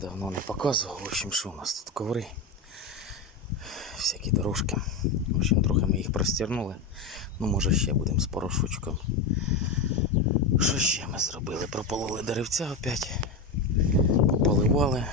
Давно не показував. В общем, що у нас тут коври. Всякі дорожки. В общем, трохи ми їх простірнули. Ну, може, ще будемо з порошочком. Що ще ми зробили? Пропололи деревця опять. Пополивали.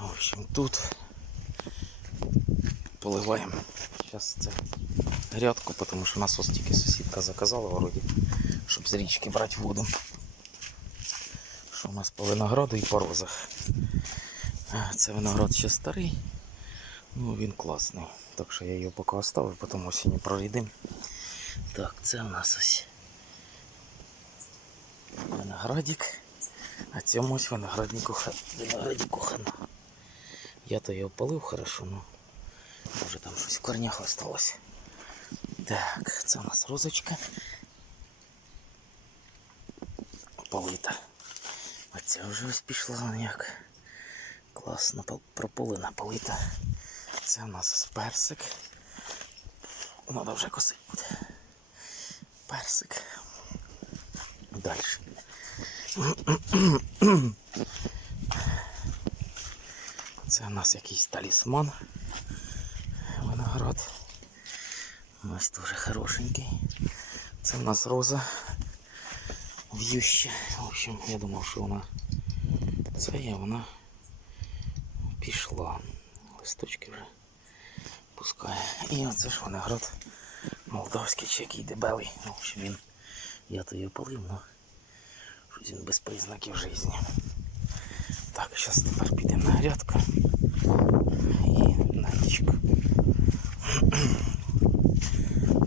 В общем, тут поливаємо. Зараз це грядку, тому що насос тільки сусідка заказала вроді, щоб з річки брати воду. У нас по винограду і по розах. Це виноград ще старий. Ну він класний. Так що я його поки оставив, потім осінню прорідим. Так, це у нас ось виноградик. А цьому ось винограднику хана. Я то його полив хорошо, ну може там щось в корнях осталось. Так, це у нас розочка. Полита. Ця вже ось пішла вон як. Класно пол- прополина полита. Це у нас персик. Надо вже косить буде. Персик. Далі. Це у нас якийсь талісман. Виноград. Ось дуже хорошенький. Це у нас роза в'юща. В общем, я думав, що вона це є, вона пішла. Листочки вже пускає. І оце ж виноград молдавський чи який дебелий. В общем, він, я то його полив, але щось він без признаків житті. Так, зараз тепер підемо на грядку і на річку.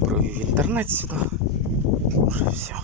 Провів інтернет сюди. Уже все,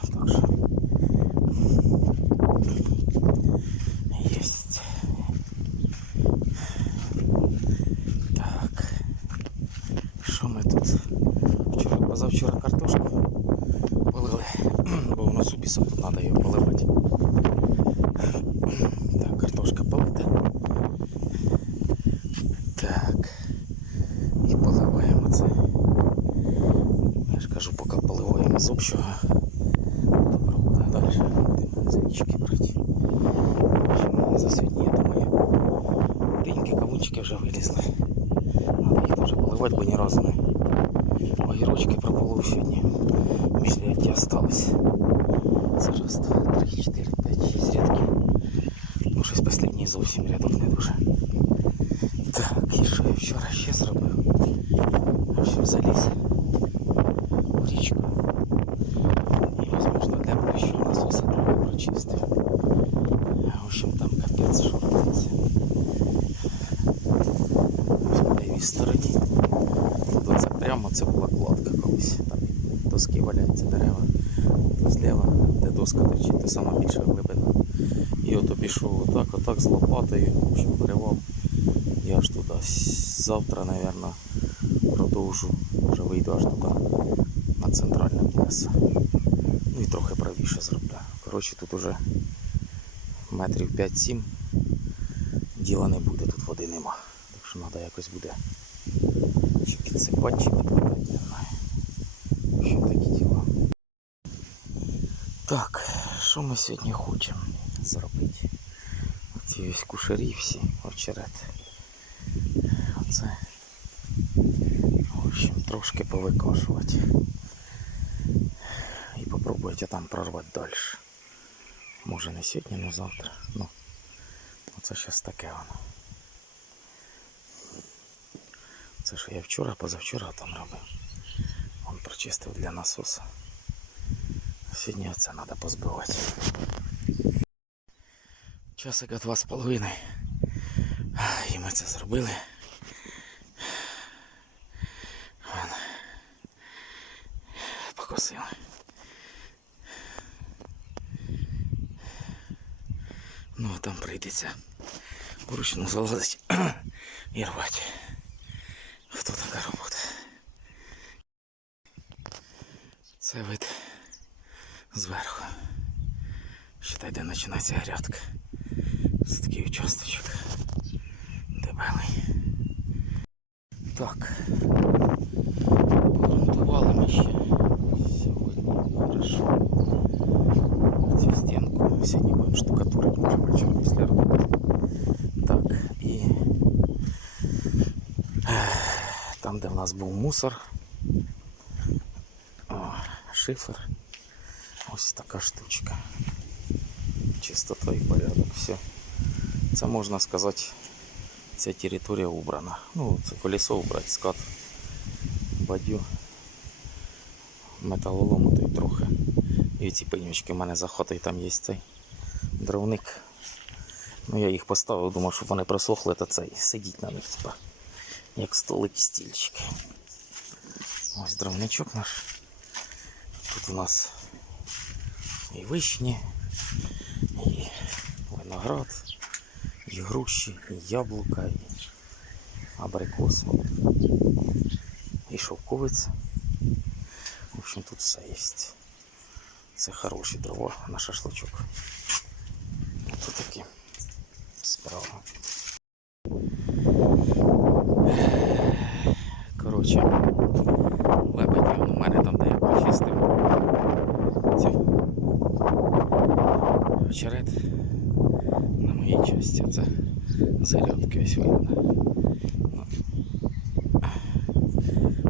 поливати, бо ні разу не. Огірочки прополов сьогодні. Після ті осталось. Це раз, два, три, чотири, п'ять, шість рядків. Ну, щось останній зовсім рядок не дуже. Так, і що я вчора ще зробив? В общем, заліз Це була кладка колись. Там доски валяються дерева. Зліва, де доска торчить, то сама більша глибина. І ото пішов отак, отак з лопатою, в общем, виривав. Я аж туди завтра, напевно, продовжу. Вже вийду аж туди на центральне плесо. Ну і трохи правіше зроблю. Коротше, тут уже метрів 5-7 діла не буде, тут води нема. Так що треба якось буде чи підсипати, чи не знаю. В такі діла. Так, що ми сьогодні хочемо зробити? Оці ось кушарі всі, очерет. Оце. В общем, трошки повикошувати. І попробувати там прорвати далі. Може не сьогодні, але завтра. Ну, оце зараз таке воно. Це що я вчора, позавчора там робив. Он прочистив для насоса. Сьогодні оце треба позбивати. Часика два з половиною. І ми це зробили. Вон. Покосили. Ну, а там прийдеться вручну залазить і рвати. Хто така робота? Це вид зверху. Считай, де починається грядка. Це такий участочок. Дебелий. Так. Погрунтували ми ще сьогодні. Хорошо. Цю стінку. Сьогодні будемо штукатурити, може вечором після роботи. Там, де в нас був мусор. О, шифер. Ось така штучка. Чистота і порядок. Все. Це можна сказати, ця територія убрана. Ну, це колесо убрати, скат, бадю, металолому той трохи. І ці пенючки в мене за хатою там є цей дровник. Ну я їх поставив, думав, щоб вони просохли, то цей сидіть на них, типа, як столик і стільчики. Ось дровничок наш. Тут у нас і вишні, і виноград, і груші, і яблука, і абрикоси, і шовковиця. В общем, тут все є. Це хороші дрова на шашличок. Ось такі справа. Коротше, лебеді у мене там, де я почистив цю очерет на моїй часті. Це ось видно.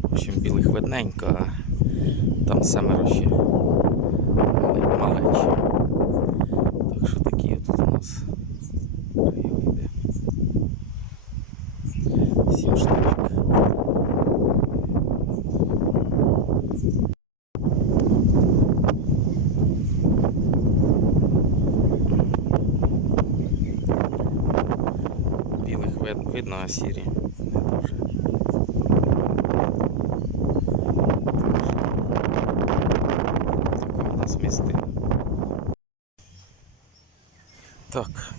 В общем, білих видненько, а там семеро ще малечі. Так що такі тут у нас краєвиди. Сім штучок. Білих вид, видно, а сірі не дуже. Така у нас містина. Так.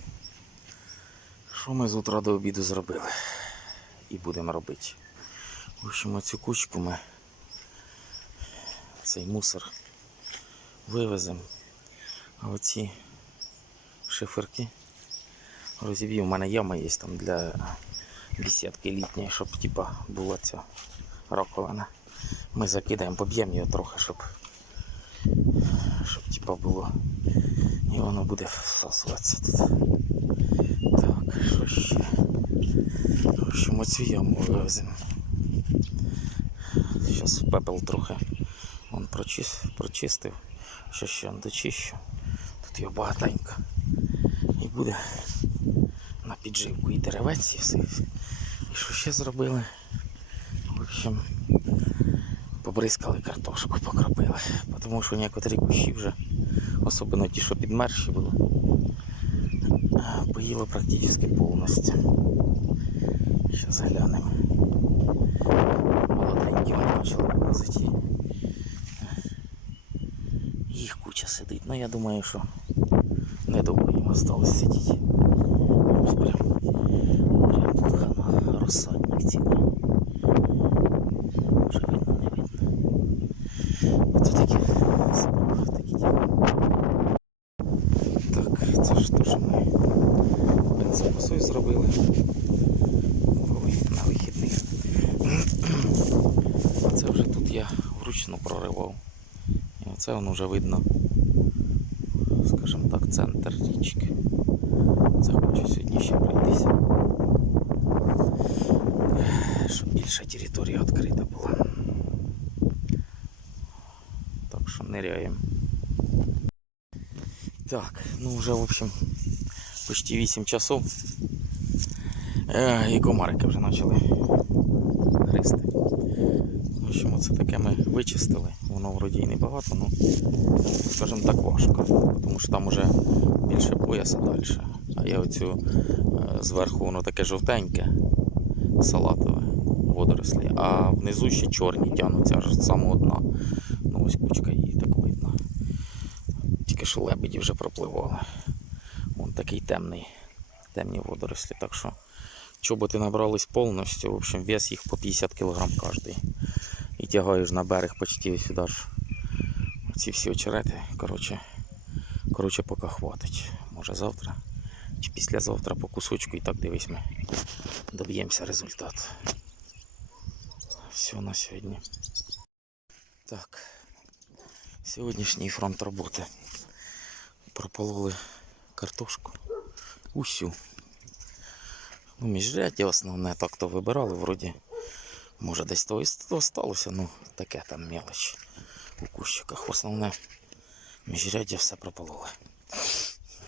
Що ми з утра до обіду зробили? І будемо робити. В общем, цю кучку ми цей мусор вивеземо. А оці шиферки розіб'ю. У мене яма є там для бесідки літньої, щоб типа була ця раковина. Ми закидаємо, поб'ємо його трохи, щоб, щоб типа було. І воно буде всасуватися тут. Так, що ще? В общем, оцю яму вивеземо. Зараз пепел трохи он прочис, прочистив. Що ще дочищу. Тут його багатенько. І буде на підживку і деревець, все. І що ще зробили? В общем, побризкали картошку, покропили. Тому що некоторі кущі вже, особливо ті, що підмерші були, а, поїло практично повністю. Зараз глянемо. Молоденькі вони почали вилазити. Їх куча сидить. Ну я думаю, що недовго їм осталось сидіти. Ось прям, прям тут хана розсадник цілий. Може видно, не видно. Ото такі справи, такі діла. Так, це ж то, що ми бензопосой зробили. Були на вихідних. А це вже тут я вручну проривав. І оце воно вже видно, скажімо так, центр річки. Це хочу сьогодні ще пройтися. Щоб більша територія відкрита була. Так що ниряємо. Так, ну вже в общем почти 8 часов. Е, і комарики вже почали гризти. Общем, оце таке ми вичистили. Воно вроді і небагато, ну скажімо так важко. Тому що там уже більше пояса далі. А я оцю е, зверху воно таке жовтеньке, салатове, водорослі, а внизу ще чорні тягнуться аж саме одна. Ну ось кучка її так видно. Тільки що лебеді вже пропливали. Вон такий темний, темні водорослі. Так що чоботи набрались повністю. В общем, вес їх по 50 кг кожний. І тягаєш на берег почти сюди ж. Ці всі очерети. Коротше, коротше, поки хватить. Може завтра чи післязавтра по кусочку і так дивись ми доб'ємося результату. Все на сьогодні. Так. Сьогоднішній фронт роботи. Пропололи картошку. Усю. Ну, міжряддя основне так то вибирали, вроді Може десь то і осталося, ну таке там мелоч у кущиках. Основне міжряддя все пропололо.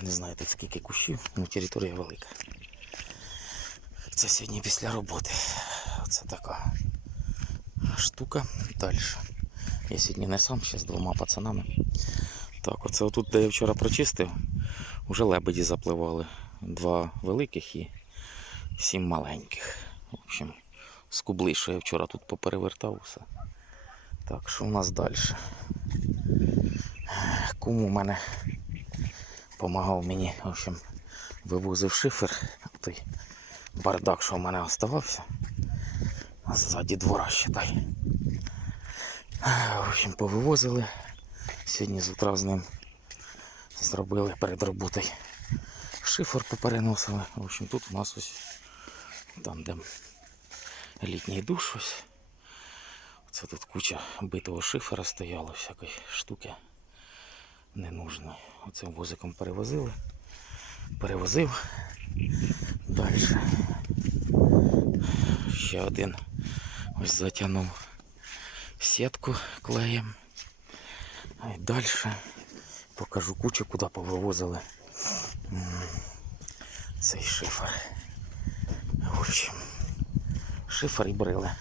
Не знаю тут скільки кущів, ну територія велика. Це сьогодні після роботи. Це така штука. Далі. Я сьогодні не сам, ще з двома пацанами. Так, оце отут, де я вчора прочистив, уже лебеді запливали. Два великих і сім маленьких. В общем, скубли, що я вчора тут поперевертав все. Так, що у нас далі? Кум у мене допомагав мені, в общем, вивозив шифер, той бардак, що в мене оставався. Ззаді двора считай. В общем, повивозили. Сьогодні з утра з ним зробили перед роботою. Шифер попереносили. В общем, тут у нас ось там, де літній душ ось. Це тут куча битого шифера стояло, всякої штуки ненужної. Оцим возиком перевозили. Перевозив. Далі. Ще один ось затягнув сітку клеєм. Й далі покажу кучу, куди повивозили цей шифер. В общем, шифер і брили.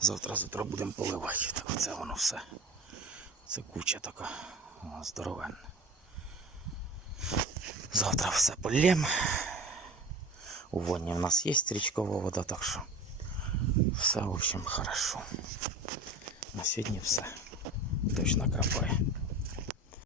Завтра з утра будемо поливати. Так це воно все. Це куча така здоровенна. Завтра все полємо. У воні в нас є річкова вода, так що все, в общем, хорошо. На сьогодні все. Дощ накрапає.